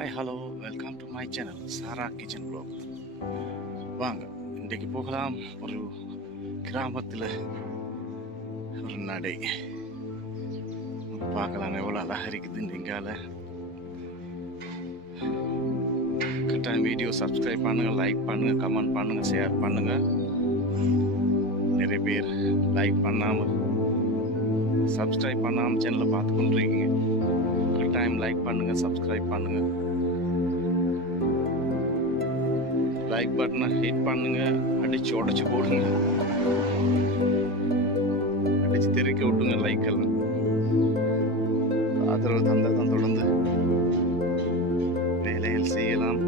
Hi hello welcome to my channel Sara kitchen blog வாங்க இன்றைக்கு போகலாம். ஒரு கிராமத்தில் ஒரு நடை. பார்க்கலாம் எவ்வளோ அழகாக இருக்குது இந்த இங்கால வீடியோ சப்ஸ்கிரைப் பண்ணுங்கள் லைக் பண்ணுங்கள் கமெண்ட் பண்ணுங்கள் ஷேர் பண்ணுங்கள் நிறைய பேர் லைக் பண்ணாமல் சப்ஸ்கிரைப் பண்ணாமல் சேனலை பார்த்து கொண்டிருக்கீங்க. லைக் பண்ணுங்க சப்ஸ்கிரைப் பண்ணுங்க. லைக் பட்டனை ஹிட் பண்ணுங்க அடிச்சு உடச்சு போடுங்க. அடிச்சு தெறிக்க விட்டுங்க லைக் எல்லாம். ஆதரவு தந்தால் தான் தொடர்ந்து வேலைகள் செய்யலாம்.